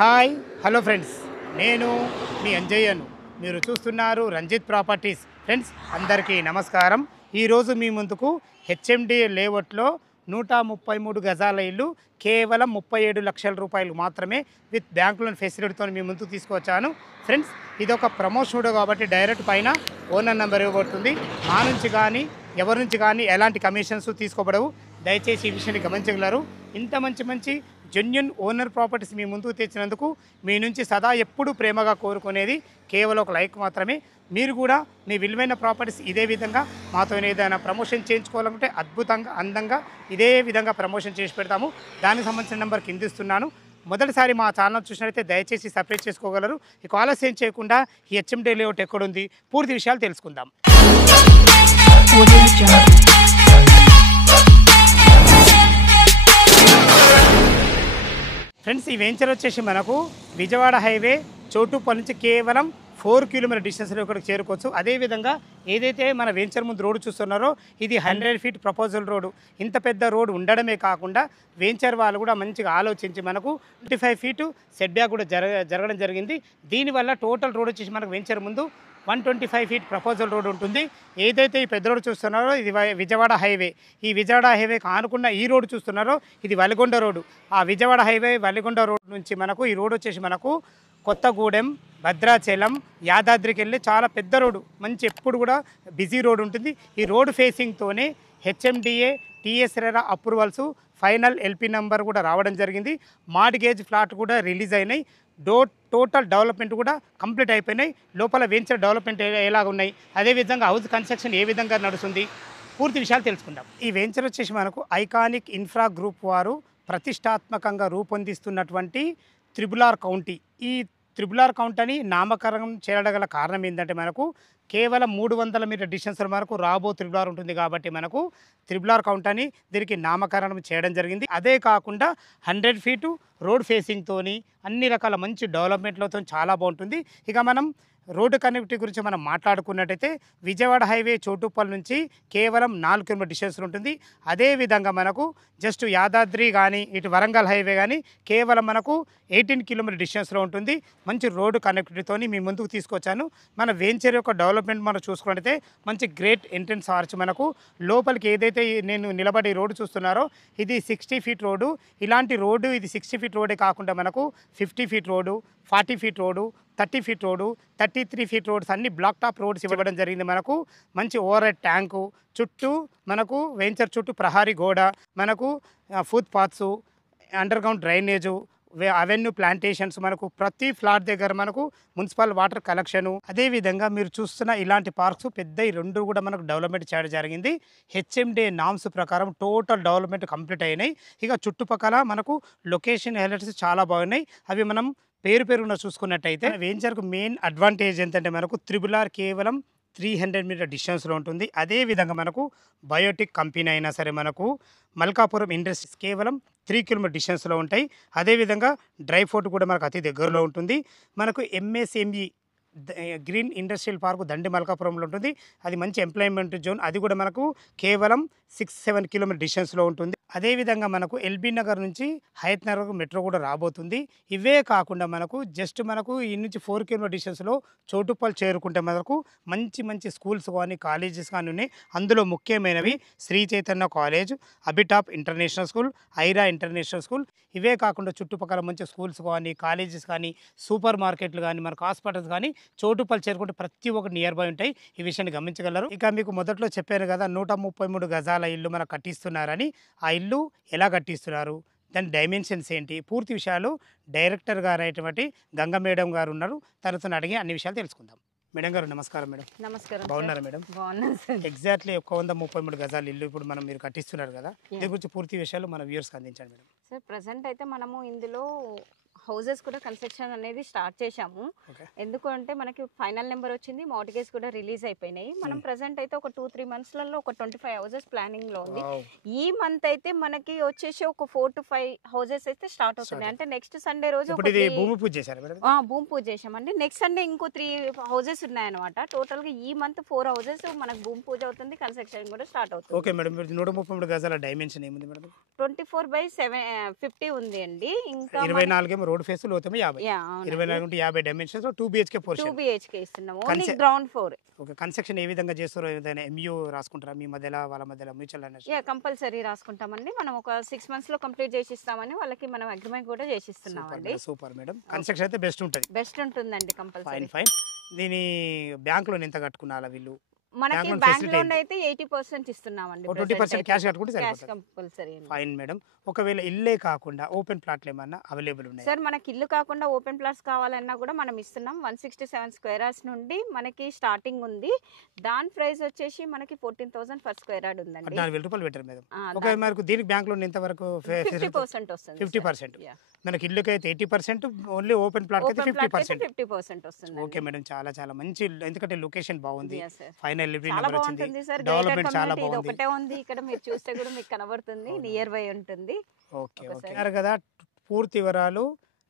Hi hello friends, నేను మీ అంజయ్యను. మీరు చూస్తున్నారు రంజిత్ ప్రాపర్టీస్. ఫ్రెండ్స్ అందరికీ నమస్కారం. ఈరోజు మీ ముందుకు హెచ్ఎండి లేఅవుట్లో 133 గజాల ఇల్లు కేవలం 37 లక్షల రూపాయలు మాత్రమే విత్ బ్యాంక్ లోన్ ఫెసిలిటీతో మీ ముందుకు తీసుకొచ్చాను. ఫ్రెండ్స్ ఇది ఒక ప్రమోషన్ కాబట్టి డైరెక్ట్ పైన ఓనర్ నెంబర్ ఇవ్వబడుతుంది. మా నుంచి కానీ ఎవరి నుంచి కానీ ఎలాంటి కమిషన్స్ తీసుకోబడవు. దయచేసి ఈ విషయాన్ని గమనించగలరు. ఇంత మంచి జెన్యున్ ఓనర్ ప్రాపర్టీస్ మీ ముందుకు తెచ్చినందుకు మీ నుంచి సదా ఎప్పుడు ప్రేమగా కోరుకునేది కేవలం ఒక లైక్ మాత్రమే. మీరు కూడా మీ విలువైన ప్రాపర్టీస్ ఇదే విధంగా మాతో ఏదైనా ప్రమోషన్ చేయించుకోవాలంటే అద్భుతంగా అందంగా ఇదే విధంగా ప్రమోషన్ చేసి పెడతాము. దానికి సంబంధించిన నెంబర్ కింద ఇస్తున్నాను. మొదటిసారి మా ఛానల్ చూసినట్లయితే దయచేసి సబ్స్క్రైబ్ చేసుకోగలరు. ఇక ఆలస్యం చేయకుండా ఈ హెచ్ఎండి లేఅవుట్ ఎక్కడుంది పూర్తి విషయాలు తెలుసుకుందాం. ఫ్రెండ్స్ ఈ వెంచర్ వచ్చేసి మనకు విజయవాడ హైవే చోటుపల్లి నుంచి కేవలం 4 కిలోమీటర్ డిస్టెన్స్లో ఇక్కడికి చేరుకోవచ్చు. అదేవిధంగా ఏదైతే మన వెంచర్ ముందు రోడ్డు చూస్తున్నారో ఇది 100 ఫీట్ ప్రపోజల్ రోడ్డు. ఇంత పెద్ద రోడ్డు ఉండడమే కాకుండా వెంచర్ వాళ్ళు కూడా మంచిగా ఆలోచించి మనకు 25 ఫీటు సెట్ బ్యాక్ కూడా జరగడం జరిగింది. దీనివల్ల టోటల్ రోడ్ వచ్చేసి మనకు వెంచర్ ముందు 125 ఫీట్ ప్రపోజల్ రోడ్ ఉంటుంది. ఏదైతే ఈ పెద్ద రోడ్డు చూస్తున్నారో ఇది విజయవాడ హైవే. ఈ విజయవాడ హైవేకి ఆనుకున్న ఈ రోడ్డు చూస్తున్నారో ఇది వలిగొండ రోడ్డు. ఆ విజయవాడ హైవే వలిగొండ రోడ్ నుంచి మనకు ఈ రోడ్ వచ్చేసి మనకు కొత్తగూడెం, భద్రాచలం, యాదాద్రికి వెళ్ళి చాలా పెద్ద రోడ్డు. మంచి ఎప్పుడు కూడా బిజీ రోడ్ ఉంటుంది. ఈ రోడ్ ఫేసింగ్తోనే HMDA TS RERA approvals final LP number కూడా రావడం జరిగింది. మార్ట్గేజ్ ఫ్లాట్ కూడా రిలీజ్ అయినాయి. టోటల్ డెవలప్మెంట్ కూడా కంప్లీట్ అయిపోయినాయి. లోపల వెంచర్ డెవలప్మెంట్ ఎలాగ ఉన్నాయి, అదేవిధంగా హౌస్ కన్స్ట్రక్షన్ ఏ విధంగా నడుస్తుంది పూర్తి విషయాలు తెలుసుకుందాం. ఈ వెంచర్ వచ్చేసి మనకు ఐకానిక్ ఇన్ఫ్రా గ్రూప్ వారు ప్రతిష్టాత్మకంగా రూపొందిస్తున్నటువంటి త్రిబులార్ కౌంటీ. ఈ త్రిబులార్ కౌంటీ అని నామకరణం చేయడం గల కారణం ఏంటంటే మనకు కేవలం 300 మీటర్ డిస్టెన్స్లో మనకు రాబో త్రిబులార్ ఉంటుంది కాబట్టి మనకు త్రిబులార్ కౌంటీ అని దీనికి నామకరణం చేయడం జరిగింది. అదే కాకుండా 100 ఫీటు రోడ్ ఫేసింగ్తోని అన్ని రకాల మంచి డెవలప్మెంట్లతో చాలా బాగుంటుంది. ఇక మనం రోడ్డు కనెక్టివిటీ గురించి మనం మాట్లాడుకున్నట్టయితే విజయవాడ హైవే చోటుపల్లి నుంచి కేవలం 4 కిలోమీటర్ డిస్టెన్స్ ఉంటుంది. అదేవిధంగా మనకు జస్ట్ యాదాద్రి కానీ ఇటు వరంగల్ హైవే కానీ కేవలం మనకు 18 కిలోమీటర్ డిస్టెన్స్లో ఉంటుంది. మంచి రోడ్డు కనెక్టివిటీతో మీ ముందుకు తీసుకొచ్చాను. మన వెంచర్ యొక్క డెవలప్మెంట్ మనం చూసుకున్నట్టయితే మంచి గ్రేట్ ఎంట్రన్స్ ఆర్చ్ మనకు లోపలికి ఏదైతే నేను నిలబడి రోడ్డు చూస్తున్నారో ఇది 60 ఫీట్ రోడ్డు. ఇలాంటి రోడ్డు ఇది 60 ఫీట్ రోడ్డే కాకుండా మనకు 50 feet road, 40 feet road, 30 feet road, 33 feet roads అన్ని బ్లాక్ టాప్ రోడ్స్ ఇవ్వడం జరిగింది. మనకు మంచి ఓవర్ హెడ్ ట్యాంకు చుట్టూ మనకు వెంచర్ చుట్టూ ప్రహారీ గోడ, మనకు foot paths, under ground drainage, avenue plantations, మనకు ప్రతి ఫ్లాట్ దగ్గర మనకు మున్సిపల్ వాటర్ కలెక్షను. అదేవిధంగా మీరు చూస్తున్న ఇలాంటి పార్క్స్ పెద్ద ఈ రెండు కూడా మనకు డెవలప్మెంట్ చేయడం జరిగింది. హెచ్ఎండి నామ్స్ ప్రకారం టోటల్ డెవలప్మెంట్ కంప్లీట్ అయినాయి. ఇక చుట్టుపక్కల మనకు లొకేషన్ హైలైట్స్ చాలా బాగున్నాయి. అవి మనం పేరున చూసుకున్నట్టయితే వెంచర్కు మెయిన్ అడ్వాంటేజ్ ఏంటంటే మనకు త్రిబులార్ కేవలం 300 మీటర్ డిస్టెన్స్లో ఉంటుంది. అదేవిధంగా మనకు బయోటిక్ కంపెనీ అయినా సరే మనకు మల్కాపురం ఇండస్ట్రీస్ కేవలం 3 కిలోమీటర్ డిస్టెన్స్లో ఉంటాయి. అదేవిధంగా డ్రై ఫోర్ట్ కూడా మనకు అతి దగ్గరలో ఉంటుంది. మనకు ఎంఎస్ఎంఈ గ్రీన్ ఇండస్ట్రియల్ పార్క్ దండి మల్కాపురంలో ఉంటుంది. అది మంచి ఎంప్లాయ్మెంట్ జోన్. అది కూడా మనకు కేవలం 6-7 కిలోమీటర్ డిస్టెన్స్లో ఉంటుంది. అదేవిధంగా మనకు ఎల్బీ నగర్ నుంచి హయత్ నగర్ మెట్రో కూడా రాబోతుంది. ఇవే కాకుండా మనకు జస్ట్ మనకు ఈ నుంచి 4 కిలోమీటర్ డిస్టెన్స్లో చోటుపల్లి చేరుకుంటే మనకు మంచి స్కూల్స్ కానీ కాలేజెస్ కానీ ఉన్నాయి. అందులో ముఖ్యమైనవి శ్రీ చైతన్య కాలేజ్, అబిటాప్ international school, Aira international school. ఇవే కాకుండా చుట్టుపక్కల మంచి స్కూల్స్ కానీ కాలేజెస్ కానీ సూపర్ మార్కెట్లు కానీ మనకు హాస్పిటల్స్ కానీ చోటుపల్లి చేరుకుంటే ప్రతి ఒక్కటి నియర్ బై ఉంటాయి. ఈ విషయాన్ని గమనించగలరు. ఇక మీకు మొదట్లో చెప్పాను కదా 133 గజాల ఇల్లు మనకు కట్టిస్తున్నారని. ఆ ఇల్లు ఎలా కట్టిస్తున్నారు, దాని డైమెన్షన్స్ ఏంటి, పూర్తి విషయాలు డైరెక్టర్ గారు అయినటువంటి గంగ మేడం గారు ఉన్నారు. తనతో అడిగి అన్ని విషయాలు తెలుసుకుందాం. మేడం గారు నమస్కారం. మేడం నమస్కారం. బాగున్నారా మేడం? బాగున్నాను సార్. ఎగ్జాక్ట్లీ 133 గజాల ఇల్లు ఇప్పుడు మనం మీరు కట్టిస్తున్నారు కదా, దీని గురించి పూర్తి విషయాలు మన వ్యూవర్స్కి అందించండి మేడం. సార్ ప్రజెంట్ అయితే మనము ఇందులో హౌసెస్ కూడా కన్స్ట్రక్షన్ అనేది స్టార్ట్ చేశాము. ఎందుకంటే మనకి ఫైనల్ నెంబర్ వచ్చింది, మార్టిగేజ్ కూడా రిలీజ్ అయిపోయినాయి. మనం ప్రజెంట్ అయితే ఒక 2-3 మంత్స్లలో ఒక 25 హౌసెస్ ప్లానింగ్ లో ఉంది. ఈ మంత్ అయితే మనకి వచ్చేసి ఒక 4 to 5 హౌసెస్ అయితే స్టార్ట్ అవుతుంది. అంటే నెక్స్ట్ సండే రోజు భూమి పూజ చేశారు మేడం? భూమి పూజ చేసామండి. నెక్స్ట్ సండే ఇంకో 3 హౌసెస్ ఉన్నాయన్నమాట. టోటల్ గా ఈ మంత్ 4 హౌసెస్ మనకు భూమి పూజ అవుతుంది, కన్స్ట్రక్షన్ కూడా స్టార్ట్ అవుతుంది. Okay madam. 133 గజాల డైమెన్షన్ ఏముంది మేడం? 24/50 ఉంది అండి. ఇంకా 24 రోడ్ రోడ్ ఫేస్ లోతేమో 50, యా 24 నుండి 50 డైమెన్షన్స్ 2 BHK 2 పోర్షన్. BHK ఇస్తున్నాము, only ground floor. Okay, construction ఏ విధంగా చేస్తారో ఏదైనా MU రాసుకుంటారా మీ మధ్యలో వాళ్ళ మధ్యలో మ్యూచువల్ అనేది? Yeah compulsory రాసుకుంటామండి. మనం ఒక 6 months లో కంప్లీట్ చేసి ఇస్తామని వాళ్ళకి మనం అగ్రిమెంట్ కూడా చేసిస్తున్నామండి. సూపర్ మేడం, కన్స్ట్రక్షన్ అయితే బెస్ట్ ఉంటుంది. బెస్ట్ ఉంటుందండి కంపల్సరీ. ఫైన్. దీని బ్యాంక్ లోన్ ఎంత కట్టుకున్నారా వీళ్ళు? మనకి బ్యాంక్ లోన్ అయితే 80% ఇస్తున్నామండి. 20% క్యాష్ కట్టుకుంటే క్యాష్ సరిపోతుంది. కంపల్సరీ. Fine madam. ఒకవేళ ఇల్లే కాకుండా ఓపెన్ ప్లాట్లు ఏమన్నా అవైలబుల్ ఉన్నాయి? సార్ మనకి ఇల్లు కాకుండా ఓపెన్ ప్లాట్స్ కావాలన్నా కూడా మనం ఇస్తున్నాం. 167 స్క్వేర్ యార్డ్స్ నుండి మనకి స్టార్టింగ్ ఉంది. దాని ప్రైస్ వచ్చేసి మనకి 14,000 per square yard ఉందండి. 14,000 రూపాయలు పెట్టారు మేడం. ఓకే, మనకు దీనికి బ్యాంక్ లోన్ ఎంత వరకు? 50% వస్తుంది. 50%. మనకి ఇల్లుకి అయితే 80%, ఓన్లీ ఓపెన్ ప్లాట్ అయితే 50% వస్తుంది. ఓకే మేడం, చాలా చాలా మంచి, ఎందుకంటే లొకేషన్ బాగుంది. Yes, sir. ఫైనల్ లివింగ్ చాలా నెంబర్ వచ్చింది. బాగుంటుంది సార్. డెవలప్మెంట్ చాలా ఇది బాగుంది. ఒకటే ఉంది ఇక్కడ, మీరు చూస్తే కూడా మీకు కనబడుతుంది. నియర్ బై ఉంటుంది. ఓకే కదా, పూర్తి వివరాలు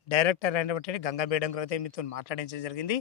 డైరెక్టర్ అయినటువంటి గంగా మేడం గారు అయితే మీతో మాట్లాడించడం జరిగింది.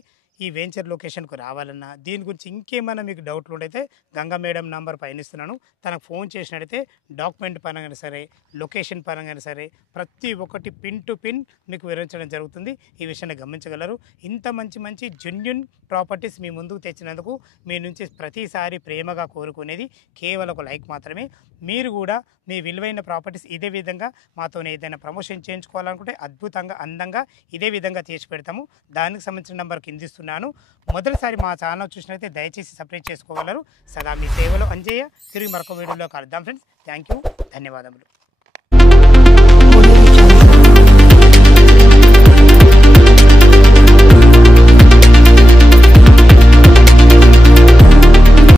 ఈ వెంచర్ లొకేషన్కు రావాలన్నా దీని గురించి ఇంకేమైనా మీకు డౌట్లు ఉంటే గంగా మేడం నంబర్ పైన ఇస్తున్నాను, తనకు ఫోన్ చేసినట్టయితే డాక్యుమెంట్ పరంగా సరే, లొకేషన్ పరంగా సరే, ప్రతి ఒక్కటి పిన్ టు పిన్ మీకు వివరించడం జరుగుతుంది. ఈ విషయాన్ని గమనించగలరు. ఇంత మంచి మంచి జెన్యూన్ ప్రాపర్టీస్ మీ ముందుకు తెచ్చినందుకు మీ నుంచి ప్రతిసారి ప్రేమగా కోరుకునేది కేవలం ఒక లైక్ మాత్రమే. మీరు కూడా మీ విలువైన ప్రాపర్టీస్ ఇదే విధంగా మాతో ఏదైనా ప్రమోషన్ చేయించుకోవాలనుకుంటే అద్భుతంగా అందంగా ఇదే విధంగా చేసి పెడతాము. దానికి సంబంధించిన నెంబర్ కింద ఇస్తున్నాను. మొదటిసారి మా ఛానల్ చూసినట్లయితే దయచేసి సబ్స్క్రైబ్ చేసుకోగలరు. సదా మీ సేవలో అంజయ్య. తిరిగి మరొక వీడియోలో కలుద్దాం ఫ్రెండ్స్. థ్యాంక్ యూ, ధన్యవాదములు.